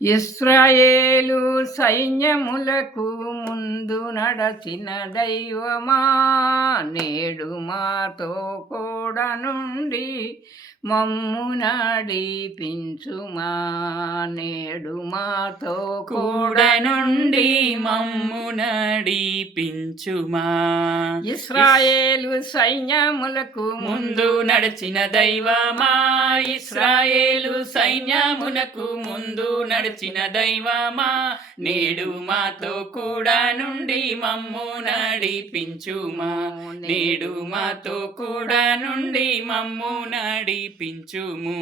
ఇస్రాయేలు సైన్యములకు ముందు నడచిన దైవమా నేడు మాతో కూడా నుండి మమ్ము నడిపించుమా నేడు మాతో కూడా నుండి మమ్ము నడిపించుమా. ఇస్రాయేలు సైన్యములకు ముందు నడిచిన దైవమా ఇస్రాయేలు సైన్యమునకు ముందు నడిచిన దైవమా? నేడు మాతో కూడా నుండి మమ్ము నడిపించుమా? నేడు మాతో కూడా నుండి మమ్ము నడిపించుము.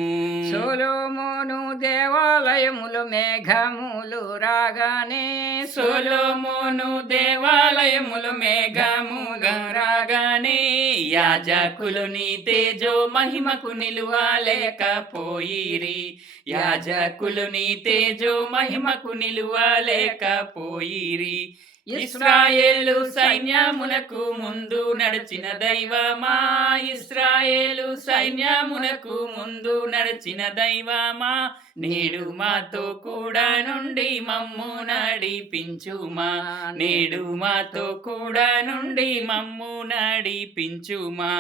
సోలోమోను దేవాలయములు మేఘములు రాగానే సొలొమోను దేవాలయములు మేఘముగా రాగానే యాజకులుని తేజో మహిమకు నిలువలేకపోయిరి. యాజకులుని తేజో మహిమకు నిలువలేకపోయిరి. ఇస్రాయేలు సైన్యమునకు ముందు నడిచిన దైవమా? ఇస్రాయేలు సైన్యమునకు ముందు నడిచిన దైవమా? నేడు మాతో కూడా నుండి మమ్ము నడిపించుమా. నేడు మాతో కూడా నుండి మమ్ము నడిపించుమా.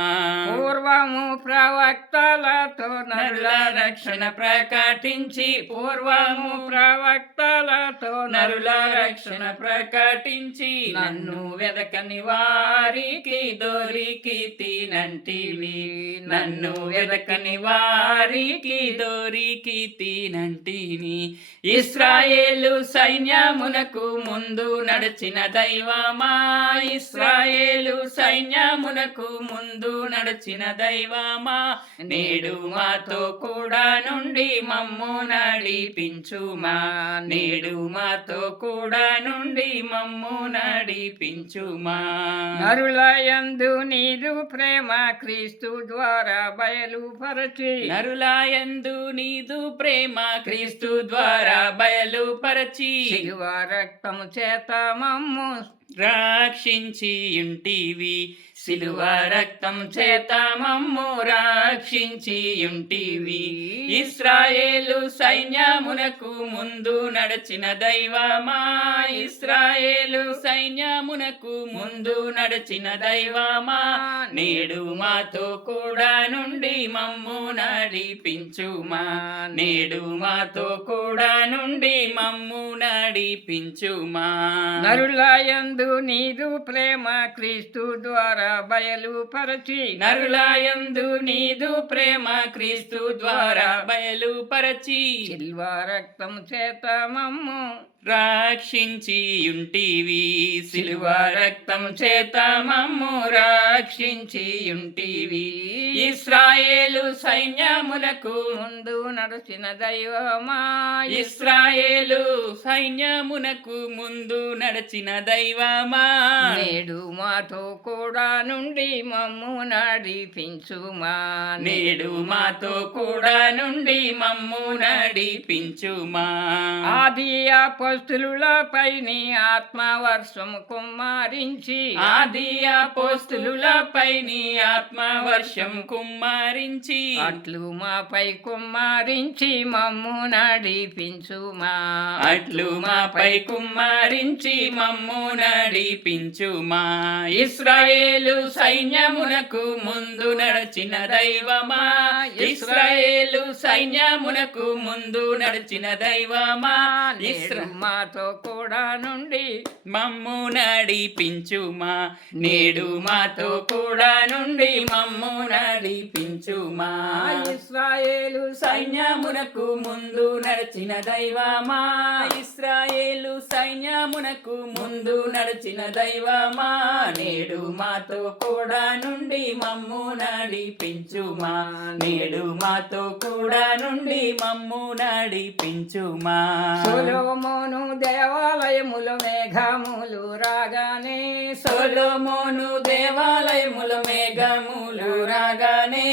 పూర్వము ప్రవక్తలతో నరుల రక్షణ ప్రకటించి పూర్వము ప్రవక్తలతో నరుల రక్షణ ప్రకటించి నన్ను వెదకని వారికి దొరికి తినంటివి. నన్ను వెదకని వారికి దొరికి తినంటిని ఇస్రాయేలు సైన్యమునకు ముందు నడిచిన దైవమా? ఇస్రాయేలు సైన్యమునకు ముందు నడిచిన దైవమా? నేడు మాతో కూడా నుండి మమ్ము నడిపించుమా? నేడు మాతో కూడా నుండి మమ్ము నడిపించుమా? నరులయందు నీరు ప్రేమ క్రీస్తు ద్వారా బయలుపరచి నరులాయందు నీదు ప్రేమ క్రీస్తు ద్వారా బయలుపరచి. శివ రక్తము చేత మమ్ము రక్షించి ఇంటివి. సిలువ రక్తం చేత మమ్ము రక్షించి ఇంటివి. ఇస్రాయేలు సైన్యమునకు ముందు నడచిన దైవమా? ఇస్రాయేలు సైన్యమునకు ముందు నడచిన దైవమా? నేడు మాతో కూడా నుండి మమ్ము నడిపించుమా? నేడు మాతో కూడా నుండి మమ్ము నడిపించుమా? నరులయందు నీరు ప్రేమ క్రీస్తు ద్వారా బయలుపరచి. నరులాయందు నీదు ప్రేమ క్రీస్తు ద్వారా బయలుపరచి. శిల్వ రక్తం చేత మమ్ము. రక్షించి ఉంటివి సిలువ రక్తం చేత మమ్ము. రక్షించి ఉంటివి ఇస్రాయేలు సైన్యములకు ముందు నడిచిన దైవమా. ఇస్రాయేలు సైన్యమునకు ముందు నడిచిన దైవమా నేడు మాతో కూడా నుండి మమ్ము నడిపించుమా. నేడు మాతో కూడా నుండి మమ్ము నడిపించుమా. ఆది అపస్తులులపై నీ ఆత్మవర్షం కుమ్మరించి. ఆది అపోస్తులులపై నీ ఆత్మవర్షం కుమ్మరించి. అట్లు మాపై కుమ్మరించి మమ్ము నడిపించుమా. అట్లు మాపై కుమ్మరించి మమ్ము నడిపించుమా ఇస్రాయేలు సైన్యమునకు ముందు నడిచిన దైవమా? ఇస్రాయేలు సైన్యమునకు ముందు నడిచిన దైవమా? నేడు మాతో కూడా నుండి మమ్ము నడిపించుమా నేడు మాతో కూడా నుండి మమ్ము నడిపించుమా ఇస్రాయేలు సైన్యమునకు ముందు నడిచిన దైవమా? ఇస్రాయేలు సైన్యమునకు ముందు నడిచిన దైవమా నేడు మాతో కూడా నుండి మమ్ము నడిపించుమా. నేడు మాతో కూడా నుండి మమ్ము నడిపించుమా. సొలొమోను దేవాలయములు మేఘములు రాగానే సొలొమోను దేవాలయములు మేఘములు రాగానే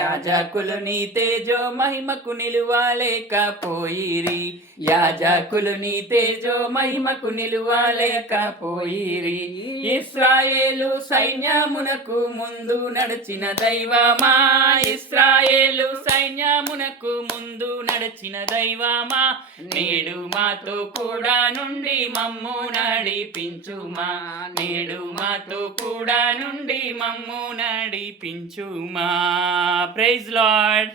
యాజకులు నీ తేజో మహిమకు నిలువలేకపోయిరి యాజకులు నీ తేజో మహిమకు నిలువలేకపోయిరి ఇస్రాయేలు సైన్యమునకు ముందు నడిచిన దైవమా? ఇస్రాయేలు సైన్యమునకు ముందు నడిచిన దైవమా? నేడు మాతో కూడా నుండి మమ్ము నడిపించుమా? నేడు మాతో కూడా నుండి మమ్ము నడిపించుమా? Praise lord